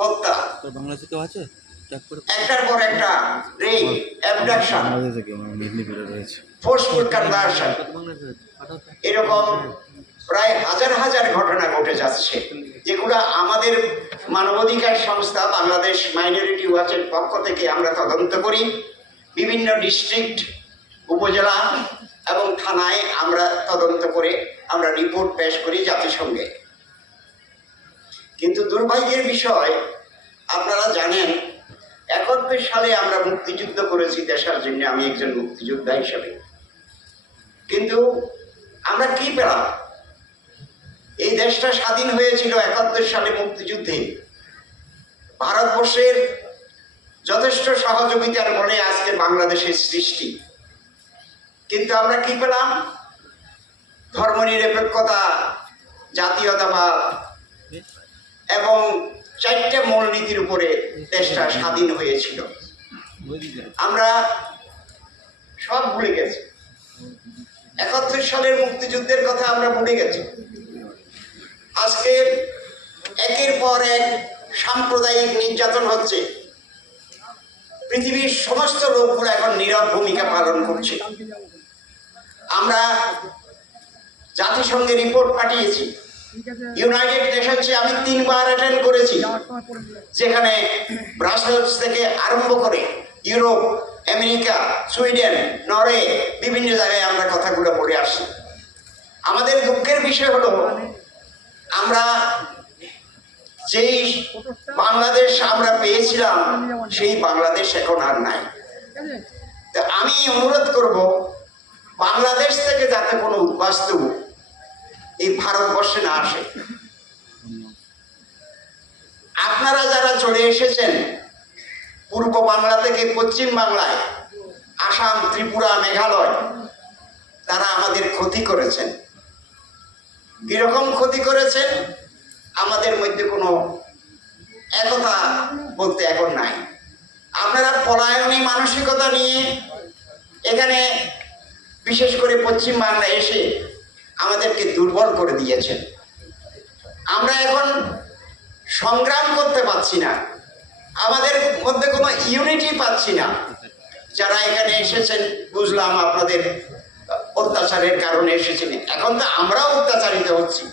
হত্যা, বাংলাদেশে কেউ আছে একটার পর একটা রেপ, অ্যাবডাকশন, ফোর্সফুল কনভার্সন, এরকম প্রায় হাজার হাজার ঘটনা ঘটে যাচ্ছে, যেগুলো আমাদের মানবাধিকার সংস্থা বাংলাদেশ মাইনরিটি ওয়াচের পক্ষ থেকে আমরা তদন্ত করি। বিভিন্ন ডিস্ট্রিক্ট, উপজেলা এবং থানায় আমরা তদন্ত করে আমরা রিপোর্ট পেশ করি জাতিসংঘে। কিন্তু দুর্ভাগ্যের বিষয়, আপনারা জানেন 71 সালে আমরা মুক্তিযুদ্ধ করেছি দেশের জন্য, আমি একজন মুক্তিযোদ্ধা হিসেবে। কিন্তু আমরা কি পেলাম? এই দেশটা স্বাধীন হয়েছিল 71 সালে মুক্তিযুদ্ধে। ভারতবর্ষের যথেষ্ট সহযোগিতার বলে আজকে বাংলাদেশের সৃষ্টি। কিন্তু আমরা কি পেলাম? ধর্মনিরপেক্ষতা, জাতীয়তাবাদ এবং 4টে মূলনীতির উপরে দেশটা স্বাধীন হয়েছিল। আমরা সব ভুলে গেছি। 71 সালের মুক্তিযুদ্ধের কথা আমরা ভুলে গেছি। আজকে একের পর এক সাম্প্রদায়িক নির্যাতন হচ্ছে। পৃথিবীর সমস্ত লোকগুলো এখন নীরব ভূমিকা পালন করছে। আমরা জাতিসংঘে রিপোর্ট পাঠিয়েছি, ইউনাইটেড নেশনসে আমি 3 বার অ্যাটেন্ড করেছি, যেখানে ব্রাসেলস থেকে আরম্ভ করে ইউরোপ, আমেরিকা, সুইডেন, নরওয়ে, বিভিন্ন জায়গায় আমরা কথাগুলো বলে আসি। আমাদের দুঃখের বিষয় হলো, আমরা যেই বাংলাদেশ আমরা পেয়েছিলাম সেই বাংলাদেশ এখন আর নাই। তো আমি অনুরোধ করব, বাংলাদেশ থেকে যাতে কোনো উদ্বাস্তু এই ভারতবর্ষে না আসে। আপনারা যারা চলে এসেছেন পূর্ব বাংলা থেকে পশ্চিম বাংলায়, আসাম, ত্রিপুরা, মেঘালয়, তারা আমাদের ক্ষতি করেছেন। কিরকম ক্ষতি করেছেন? আমাদের মধ্যে কোনো একতা বলতে এখন নাই। আপনারা পলায়নী মানসিকতা নিয়ে এখানে বিশেষ করে পশ্চিম বাংলায় এসে আমাদেরকে দুর্বল করে দিয়েছেন। আমরা এখন সংগ্রাম করতে পারছি না, আমাদের মধ্যে কোনো ইউনিটি পাচ্ছি না। যারা এখানে এসেছেন, বুঝলাম আপনাদের অত্যাচারের কারণে এসেছেন, এখন তো আমরাও অত্যাচারিত হচ্ছি।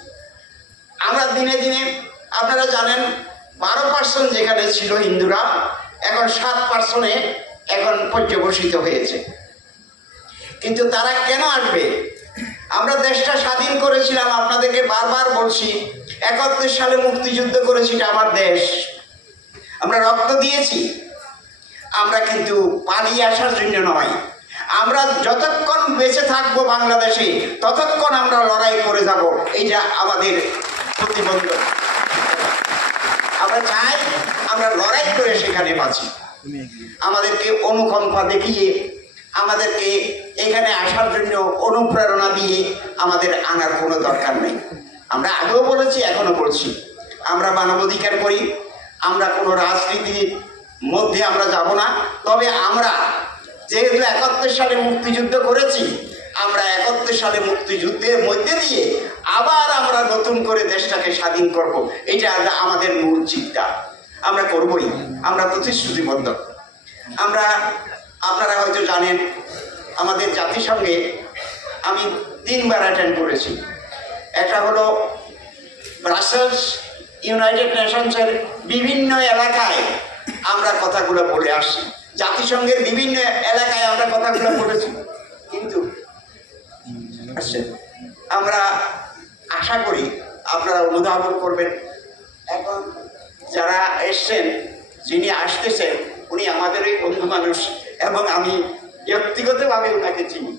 আমরা দিনে দিনে, আপনারা জানেন 12% যেখানে ছিল হিন্দুরা, এখন 7% এখন পর্যবসিত হয়েছে। কিন্তু তারা কেন আসবে? আমরা দেশটা স্বাধীন করেছিলাম, আপনাদেরকে বারবার বলছি, 71 সালে মুক্তিযুদ্ধ করেছি, এটা আমার দেশ, আমরা রক্ত দিয়েছি। আমরা কিন্তু পালিয়ে আসার জন্য নয়। আমরা যতক্ষণ বেঁচে থাকবো বাংলাদেশে, ততক্ষণ আমরা লড়াই করে যাব, এইটা আমাদের প্রতিবন্ধক। আমরা চাই আমরা লড়াই করে সেখানে বাঁচি। আমাদেরকে অনুকম্পা দেখিয়ে, আমাদেরকে এখানে আসার জন্য অনুপ্রেরণা দিয়ে আমাদের আনার কোনো দরকার নেই। আমরা আগেও বলেছি, এখনো বলছি, আমরা মানবাধিকার করি, আমরা কোনো রাজনীতির মধ্যে আমরা যাব না। তবে আমরা যেহেতু 71 সালে মুক্তিযুদ্ধ করেছি, আমরা 71 সালে মুক্তিযুদ্ধের মধ্যে দিয়ে আবার আমরা নতুন করে দেশটাকে স্বাধীন করব, এটা আমাদের মূল চিন্তা। আমরা করবই, আমরা প্রতিশ্রুতিবদ্ধ। আপনারা হয়তো জানেন, আমাদের জাতিসংঘে আমি 3 বার অ্যাটেন্ড করেছি। একটা হলো ব্রাসেলস, ইউনাইটেড নেশনসের বিভিন্ন এলাকায় আমরা কথাগুলো বলে আসছি, জাতিসংঘের বিভিন্ন এলাকায় আমরা কথাগুলো বলেছি। কিন্তু আমরা আশা করি আপনারা অনুধাবন করবেন। এখন যারা এসছেন, যিনি আসতেছেন, উনি আমাদেরই বন্ধু মানুষ, এবং আমি ব্যক্তিগতভাবে ওনাকে চিনি।